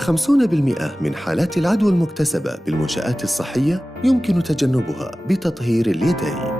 50% من حالات العدوى المكتسبة بالمنشآت الصحية يمكن تجنبها بتطهير اليدين.